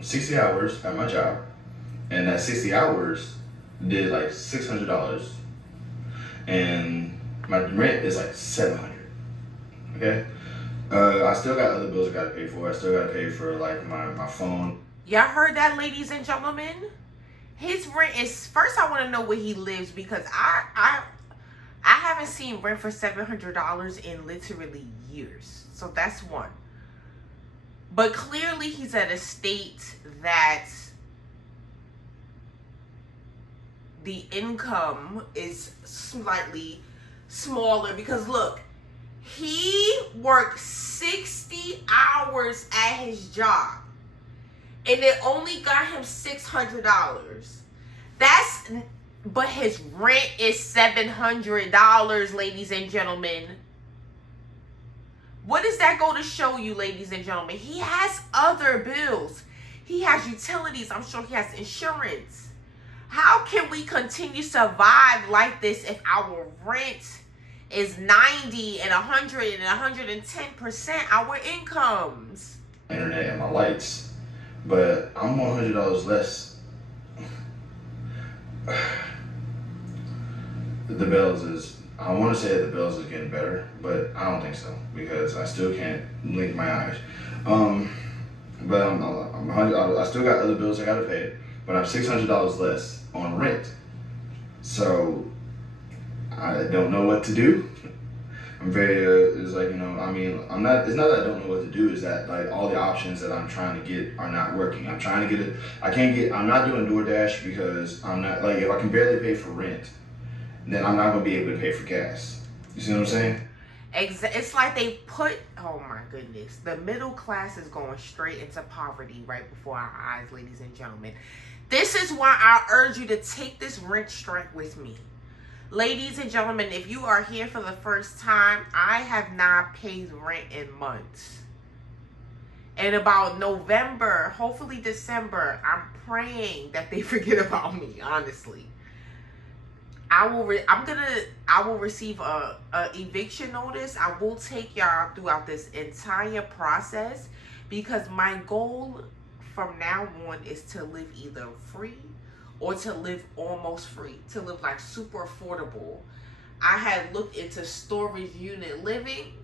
60 hours at my job, and that 60 hours did like $600, and my rent is like 700. Okay. I still got other bills I gotta pay for. I still gotta pay for like my phone. Y'all heard that, ladies and gentlemen? His rent is first. I want to know where he lives because I haven't seen rent for $700 in literally years. So that's one. But clearly he's at a state that the income is slightly smaller because look, he worked 60 hours at his job and it only got him $600. But his rent is $700, ladies and gentlemen. What does that go to show you, ladies and gentlemen? He has other bills. He has utilities. I'm sure he has insurance. How can we continue to survive like this if our rent is 90 and 100 and 110% our incomes? Internet and my lights, but I'm $100 less. The bills is, I want to say that the bills is getting better, but I don't think so because I still can't blink my eyes. But I'm 100. I still got other bills I gotta pay, but I'm $600 less on rent. So I don't know what to do. I'm very, it's like, I mean, I'm not, it's not that I don't know what to do, it's that like all the options that I'm trying to get are not working. I'm trying to get it, I'm not doing DoorDash because I'm not, like, if I can barely pay for rent, then I'm not going to be able to pay for gas. You see what I'm saying? It's like they put, oh my goodness, the middle class is going straight into poverty right before our eyes, ladies and gentlemen. This is why I urge you to take this rent strike with me. Ladies and gentlemen, if you are here for the first time, I have not paid rent in months. And about November, hopefully December, I'm praying that they forget about me, honestly. I will receive a eviction notice. I will take y'all throughout this entire process because my goal from now on is to live either free or to live almost free, to live like super affordable. I had looked into storage unit living.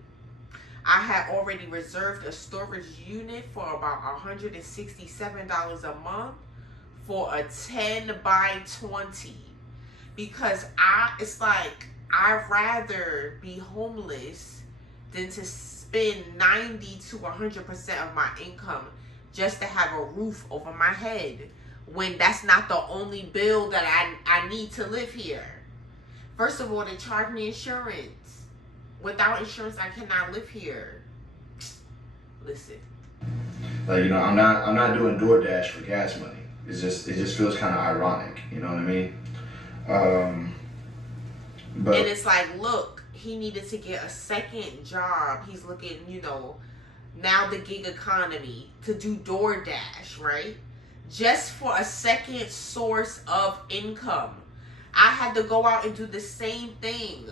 I had already reserved a storage unit for about $167 a month for a 10 by 20. Because it's like, I'd rather be homeless than to spend 90 to 100% of my income just to have a roof over my head, when that's not the only bill that I need to live here. First of all, they charge me insurance. Without insurance, I cannot live here. Listen. Like, I'm not doing DoorDash for gas money. It just feels kind of ironic. You know what I mean? But and it's like, look, he needed to get a second job. He's looking, now the gig economy, to do DoorDash, right? Just for a second source of income. I had to go out and do the same thing.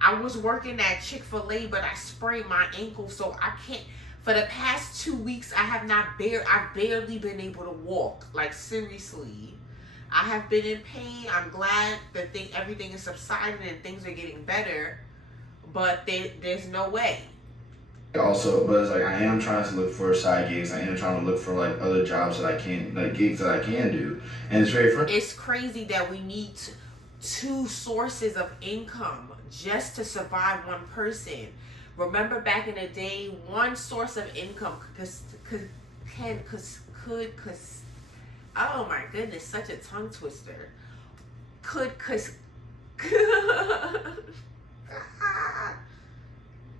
I was working at Chick-fil-A, but I sprained my ankle, so I can't. For the past 2 weeks, I've barely been able to walk. Like, seriously. I have been in pain. I'm glad that everything is subsiding and things are getting better, but there's no way. Also, but it's like, I am trying to look for side gigs. I am trying to look for like other jobs that I can, like gigs that I can do, and it's very frustrating. It's crazy that we need two sources of income just to survive one person. Remember back in the day, one source of income could oh my goodness, such a tongue twister. Could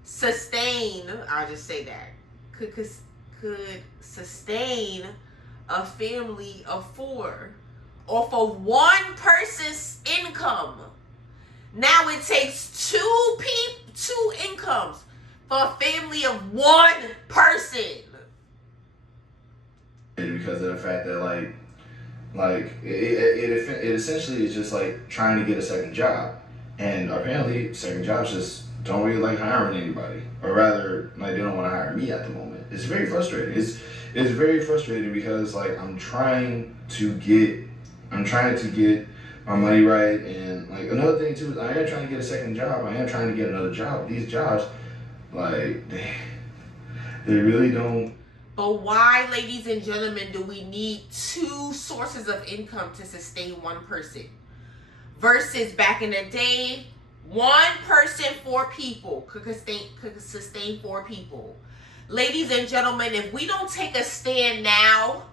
sustain, I'll just say that. Could sustain a family of 4 off of one person's income. Now it takes two incomes for a family of one person. Because of the fact that it essentially is just like trying to get a second job, and apparently second jobs just don't really like hiring anybody, or rather, like, they don't want to hire me at the moment. It's very frustrating. it's very frustrating because like I'm trying to get my money right, and like another thing too is I am trying to get a second job. I am trying to get another job. These jobs, like they really don't. But why, ladies and gentlemen, do we need two sources of income to sustain one person? Versus back in the day, one person, 4 people could sustain 4 people. Ladies and gentlemen, if we don't take a stand now,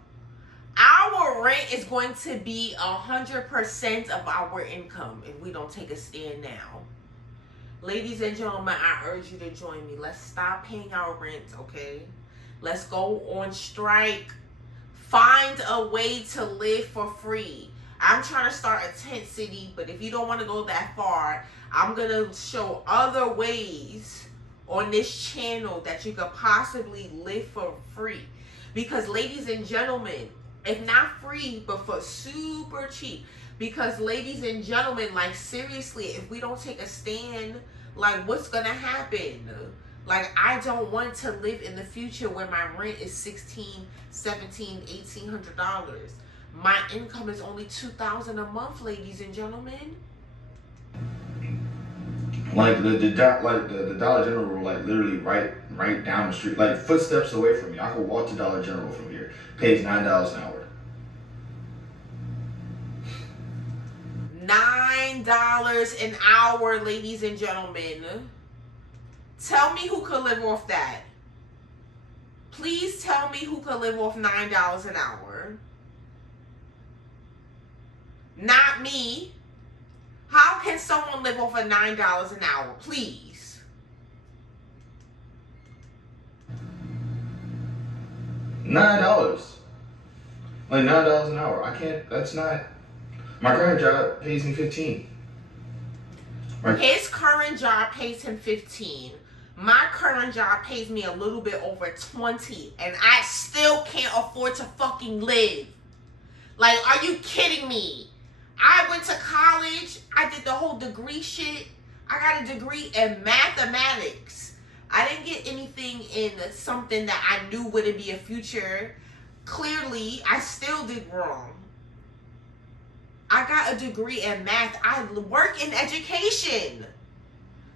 our rent is going to be 100% of our income if we don't take a stand now. Ladies and gentlemen, I urge you to join me. Let's stop paying our rent, okay? Let's go on strike. Find a way to live for free. I'm trying to start a tent city, but if you don't want to go that far, I'm going to show other ways on this channel that you could possibly live for free. Because ladies and gentlemen, if not free, but for super cheap. Because ladies and gentlemen, like seriously, if we don't take a stand, like what's going to happen? Like, I don't want to live in the future where my rent is $1,600, $1,700, $1,800. My income is only $2,000 a month, ladies and gentlemen. Like the Dollar General, like literally right down the street, like footsteps away from me. I could walk to Dollar General from here. Pays $9 an hour. $9 an hour, ladies and gentlemen. Tell me who could live off that. Please tell me who could live off $9 an hour. Not me. How can someone live off of $9 an hour? Please. $9. Like $9 an hour. I can't. That's not. My current job pays me $15. His current job pays him $15. My current job pays me a little bit over $20, and I still can't afford to fucking live. Like, are you kidding me? I went to college. I did the whole degree shit. I got a degree in mathematics. I didn't get anything in something that I knew wouldn't be a future. Clearly, I still did wrong. I got a degree in math. I work in education.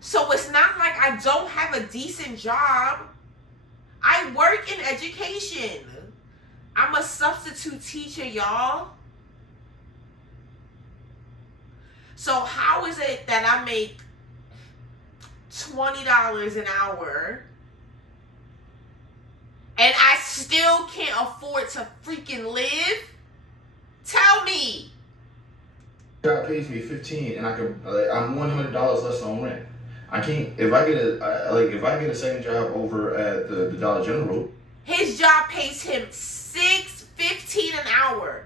So it's not like I don't have a decent job. I work in education. I'm a substitute teacher, y'all. So how is it that I make $20 an hour and I still can't afford to freaking live? Tell me. Job pays me $15, and I'm $100 less on rent. I can't. If I get a second job over at the Dollar General. His job pays him $15 an hour.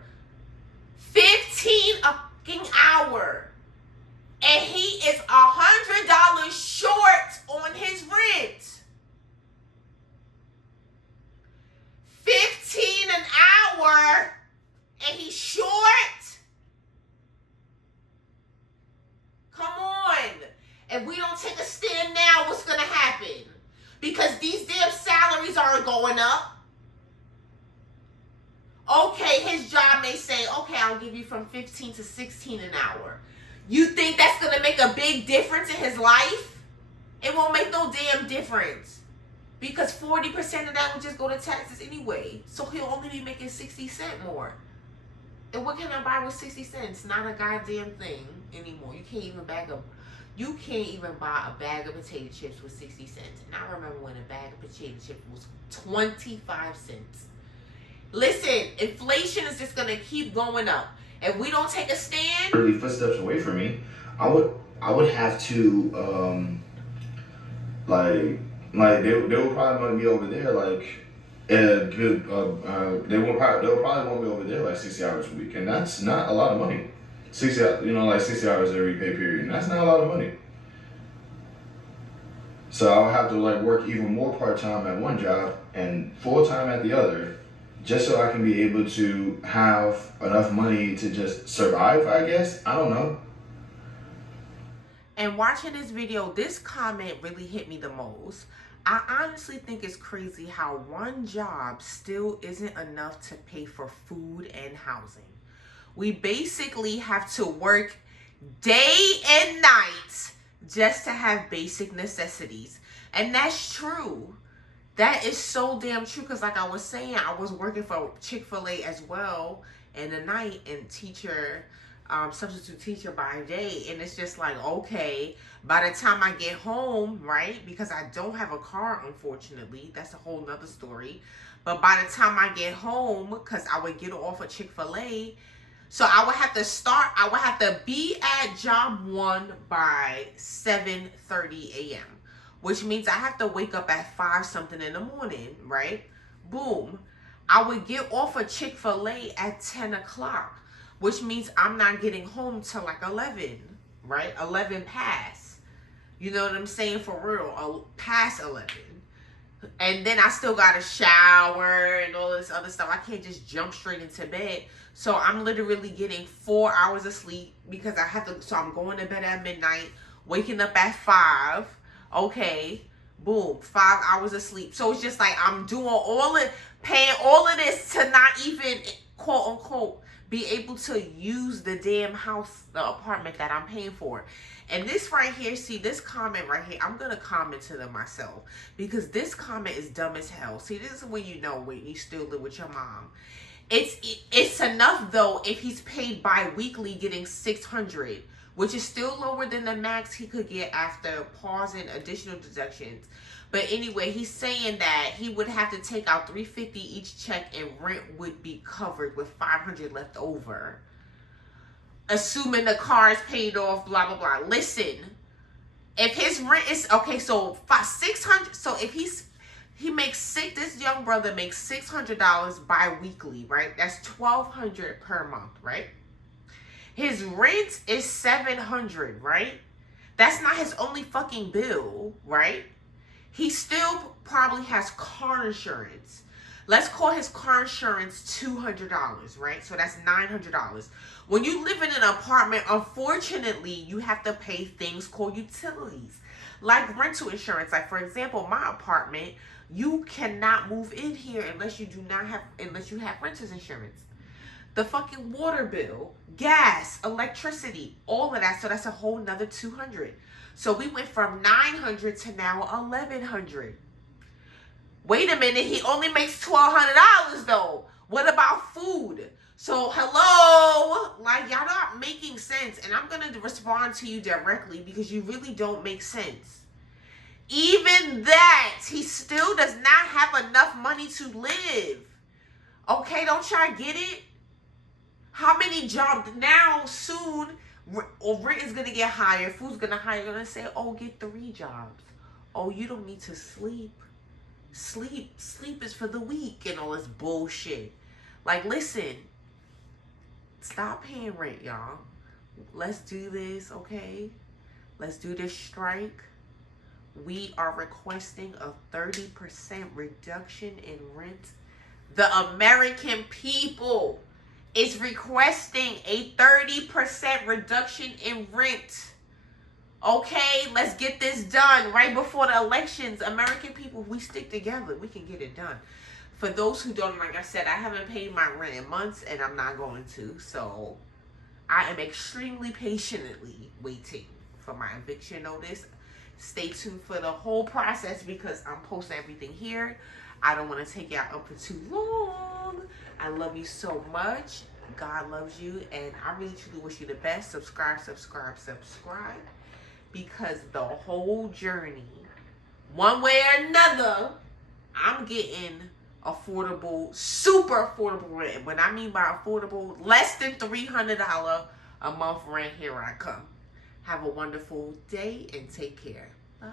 $15 a fucking hour. And he is $100 short on his rent. $15 an hour, and he's short. Come on. If we don't take a stand now, what's going to happen? Because these damn salaries aren't going up. Okay, his job may say, okay, I'll give you from $15 to $16 an hour. You think that's going to make a big difference in his life? It won't make no damn difference. Because 40% of that will just go to taxes anyway. So he'll only be making 60 cents more. And what can I buy with 60 cents? Not a goddamn thing anymore. You can't even buy a bag of potato chips with 60 cents. And I remember when a bag of potato chips was 25 cents. Listen, inflation is just going to keep going up. If we don't take a stand, really footsteps away from me, I would have to like they would probably want me over there they'll probably want me over there like 60 hours a week, and that's not a lot of money. 60 hours every pay period, and that's not a lot of money. So I'll have to work even more part-time at one job and full-time at the other, just so I can be able to have enough money to just survive, I guess. I don't know. And watching this video, this comment really hit me the most. I honestly think it's crazy how one job still isn't enough to pay for food and housing. We basically have to work day and night just to have basic necessities. And that's true. That is so damn true. Because, like I was saying, I was working for Chick-fil-A as well in the night and substitute teacher by day. And it's just like, okay, by the time I get home, right? Because I don't have a car, unfortunately. That's a whole nother story. But by the time I get home, because I would get off of Chick-fil-A, so I would have to be at job 1 by 7:30 a.m., which means I have to wake up at 5 something in the morning, right? Boom. I would get off of Chick-fil-A at 10 o'clock, which means I'm not getting home till like 11, right? 11 past. You know what I'm saying? For real, past 11. And then I still got to shower and all this other stuff. I can't just jump straight into bed. So I'm literally getting 4 hours of sleep because I have to. So I'm going to bed at midnight, waking up at 5. Okay, boom, 5 hours of sleep. So it's just like I'm paying all of this to not even, quote unquote, be able to use the damn house, the apartment that I'm paying for. And this right here, see this comment right here, I'm going to comment to them myself because this comment is dumb as hell. See, this is when you know when you still live with your mom. It's enough though if he's paid bi-weekly getting $600, which is still lower than the max he could get after pausing additional deductions. But anyway, he's saying that he would have to take out $350 each check and rent would be covered with $500 left over. Assuming the car is paid off, blah, blah, blah. Listen, if his rent is, okay, so $600, so if this young brother makes $600 bi-weekly, right? That's $1,200 per month, right? His rent is $700, right? That's not his only fucking bill, right? He still probably has car insurance. Let's call his car insurance $200, right? So that's $900. When you live in an apartment, unfortunately, you have to pay things called utilities, like rental insurance. Like, for example, my apartment, you cannot move in here unless you have renter's insurance. The fucking water bill, gas, electricity, all of that. So that's a whole nother $200. So we went from $900 to now $1,100. Wait a minute, he only makes $1,200 though. What about food? So hello, like y'all not making sense, and I'm gonna respond to you directly because you really don't make sense. Even that, he still does not have enough money to live. Okay, don't y'all get it? How many jobs now soon, or rent is gonna get higher, food's gonna higher, gonna say, oh, get 3 jobs. Oh, you don't need to sleep. Sleep is for the weak and all this bullshit. Like, listen, stop paying rent, y'all. Let's do this, okay? Let's do this strike. We are requesting a 30% reduction in rent. The American people is requesting a 30% reduction in rent. Okay, let's get this done right before the elections. American people, we stick together. We can get it done. For those who don't, like I said, I haven't paid my rent in months and I'm not going to. So I am extremely patiently waiting for my eviction notice. Stay tuned for the whole process because I'm posting everything here. I don't want to take y'all up for too long. I love you so much. God loves you. And I really truly wish you the best. Subscribe. Because the whole journey, one way or another, I'm getting affordable, super affordable rent. When I mean by affordable, less than $300 a month rent, here I come. Have a wonderful day and take care. Bye.